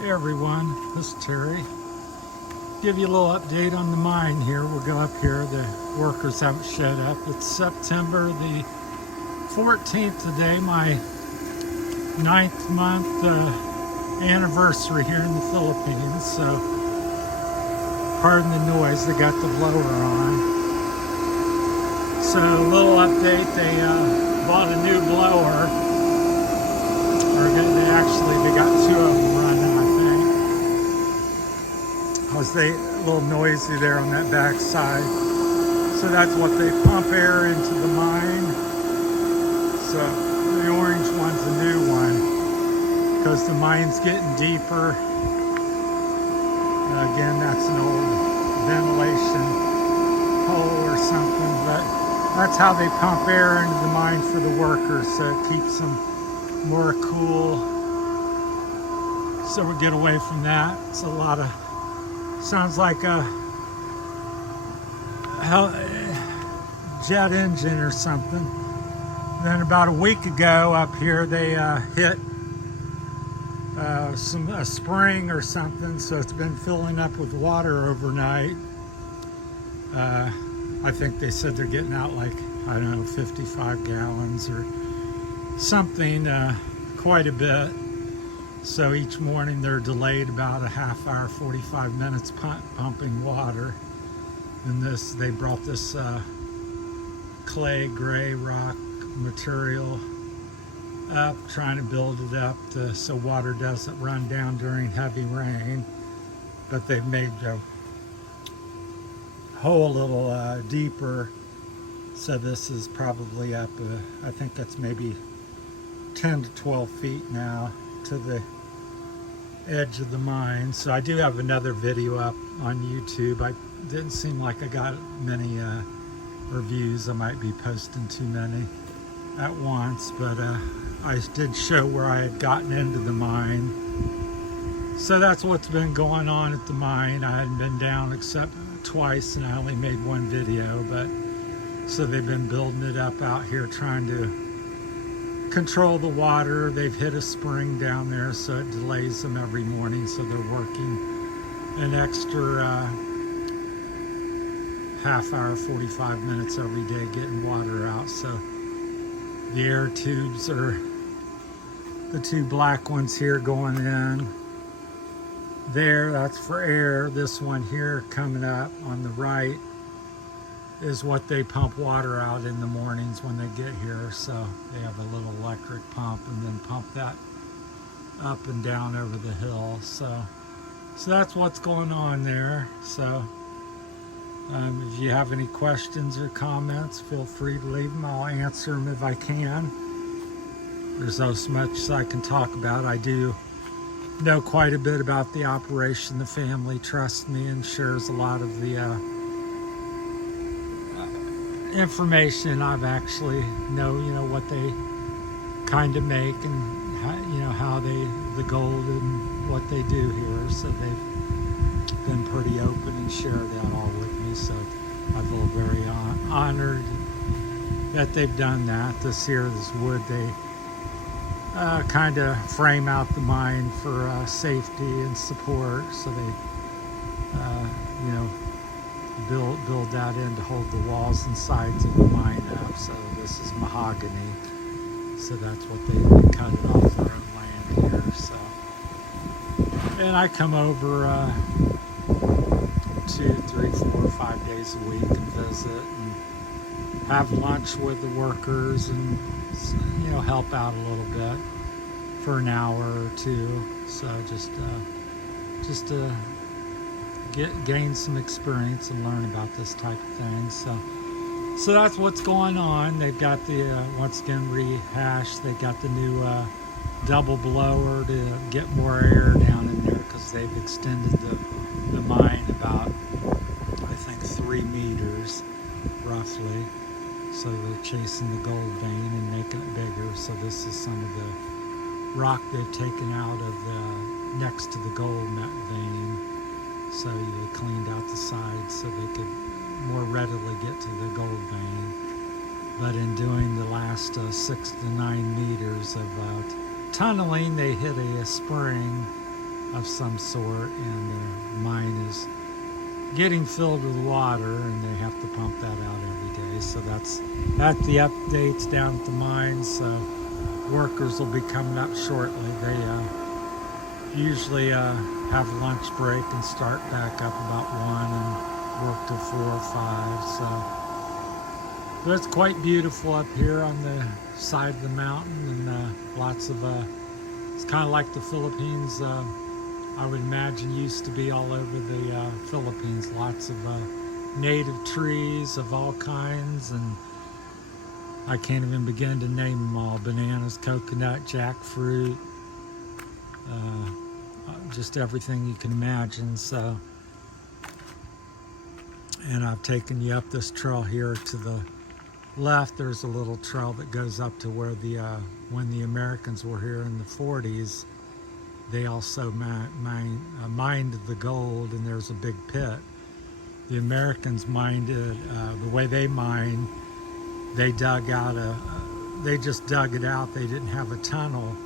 Hey everyone, this is Terry. Give you a little update on the mine here. We'll go up here. The workers haven't showed up. It's September the 14th today, my 9th month anniversary here in the Philippines. So, pardon the noise, they got the blower on. So, a little update, they bought a new blower. They got two of them running, I think. Because they a little noisy there on that back side. So that's what they pump air into the mine. So the orange one's a new one because the mine's getting deeper. Again, that's an old ventilation hole or something, but that's how they pump air into the mine for the workers, so it keeps them more cool. So we get away from that. It's a lot of, sounds like a jet engine or something. Then about a week ago up here, they hit a spring or something, so it's been filling up with water overnight. I think they said they're getting out like, I don't know, 55 gallons or something, quite a bit. So each morning they're delayed about a half hour, 45 minutes pumping water. And they brought this clay gray rock material up, trying to build it up so water doesn't run down during heavy rain. But they've made the hole a little deeper. So this is probably up, I think that's maybe 10 to 12 feet now to the edge of the mine. So I do have another video up on YouTube. I didn't seem like I got many reviews. I might be posting too many at once, but I did show where I had gotten into the mine. So that's what's been going on at the mine. I hadn't been down except twice and I only made one video, but so they've been building it up out here, trying to control the water. They've hit a spring down there, so it delays them every morning, so they're working an extra half hour, 45 minutes every day getting water out. So the air tubes are the two black ones here going in there, that's for air. This one here coming up on the right is what they pump water out in the mornings when they get here. So they have a little electric pump and then pump that up and down over the hill. So that's what's going on there. So if you have any questions or comments, feel free to leave them. I'll answer them if I can. There's so much I can talk about. I do know quite a bit about the operation. The family trusts me and shares a lot of the information. I've actually know what they kind of make and how the gold and what they do here. So they've been pretty open and shared that all with me. So I feel very honored that they've done that. This wood, they kind of frame out the mine for safety and support. So they build that in to hold the walls and sides of the mine up. So this is mahogany. So that's what they cut it off their own land here. So, and I come over 2, 3, 4, 5 days a week and visit and have lunch with the workers and help out a little bit for an hour or two. So just to gain some experience and learn about this type of thing. So that's what's going on. They've got the once again rehashed. They got the new double blower to get more air down in there because they've extended the mine about, I think, 3 meters roughly. So they're chasing the gold vein and making it bigger. So this is some of the rock they've taken out of next to the gold vein. So they cleaned out the sides so they could more readily get to the gold vein. But in doing the last 6 to 9 meters of tunneling, they hit a spring of some sort, and the mine is getting filled with water, and they have to pump that out every day. So that's the updates down at the mine. So workers will be coming up shortly. They usually have lunch break and start back up about 1 and work till 4 or 5. So it's quite beautiful up here on the side of the mountain, and lots of it's kind of like the Philippines. I would imagine used to be all over the Philippines. Lots of native trees of all kinds, and I can't even begin to name them all. Bananas, coconut, jackfruit, just everything you can imagine. So, and I've taken you up this trail here to the left. There's a little trail that goes up to where when the Americans were here in the 40s, they also mined the gold, and there's a big pit. The Americans mined it, the way they mined, they dug out they just dug it out. They didn't have a tunnel,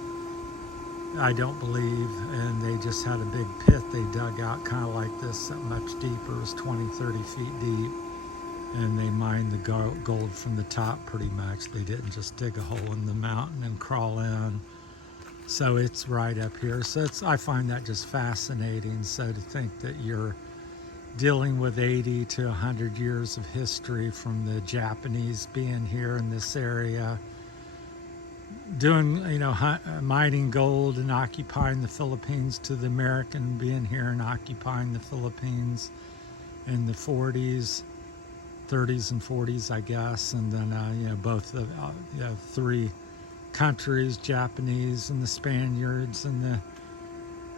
I don't believe, and they just had a big pit they dug out, kind of like this, much deeper. It was 20, 30 feet deep, and they mined the gold from the top pretty much. They didn't just dig a hole in the mountain and crawl in. So it's right up here. So I find that just fascinating. So to think that you're dealing with 80 to 100 years of history from the Japanese being here in this area, doing, mining gold and occupying the Philippines, to the American being here and occupying the Philippines in the 40s, 30s and 40s, I guess. And then, both the 3 countries, Japanese and the Spaniards and the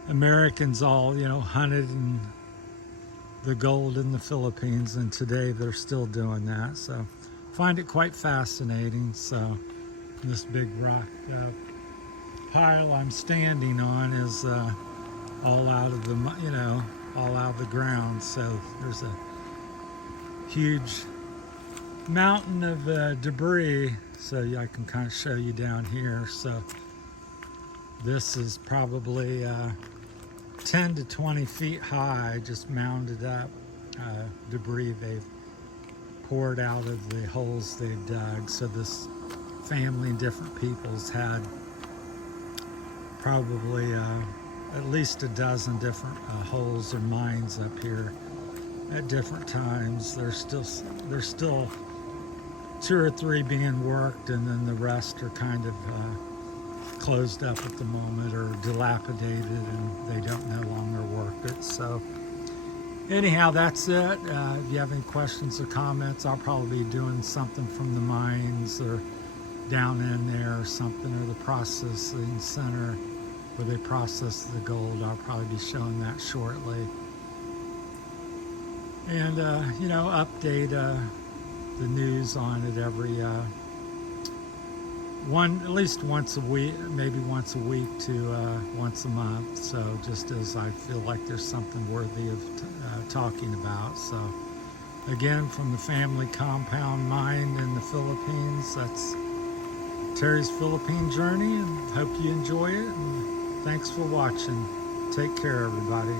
Americans, all hunted and the gold in the Philippines, and today they're still doing that. So find it quite fascinating. So this big rock pile I'm standing on is all out of the all out of the ground. So there's a huge mountain of debris. So I can kind of show you down here. So this is probably 10 to 20 feet high, just mounded up debris they've poured out of the holes they've dug. So this family and different peoples had probably at least a dozen different holes or mines up here at different times. There's still 2 or 3 being worked, and then the rest are kind of closed up at the moment or dilapidated, and they don't no longer work it. So anyhow, that's it. If you have any questions or comments, I'll probably be doing something from the mines or down in there or something, or the processing center where they process the gold. I'll probably be showing that shortly. And update the news on it every at least once a week, maybe once a week to once a month. So just as I feel like there's something worthy of talking about. So again, from the family compound mine in the Philippines, that's Terry's Philippine Journey, and hope you enjoy it. And thanks for watching. Take care, everybody.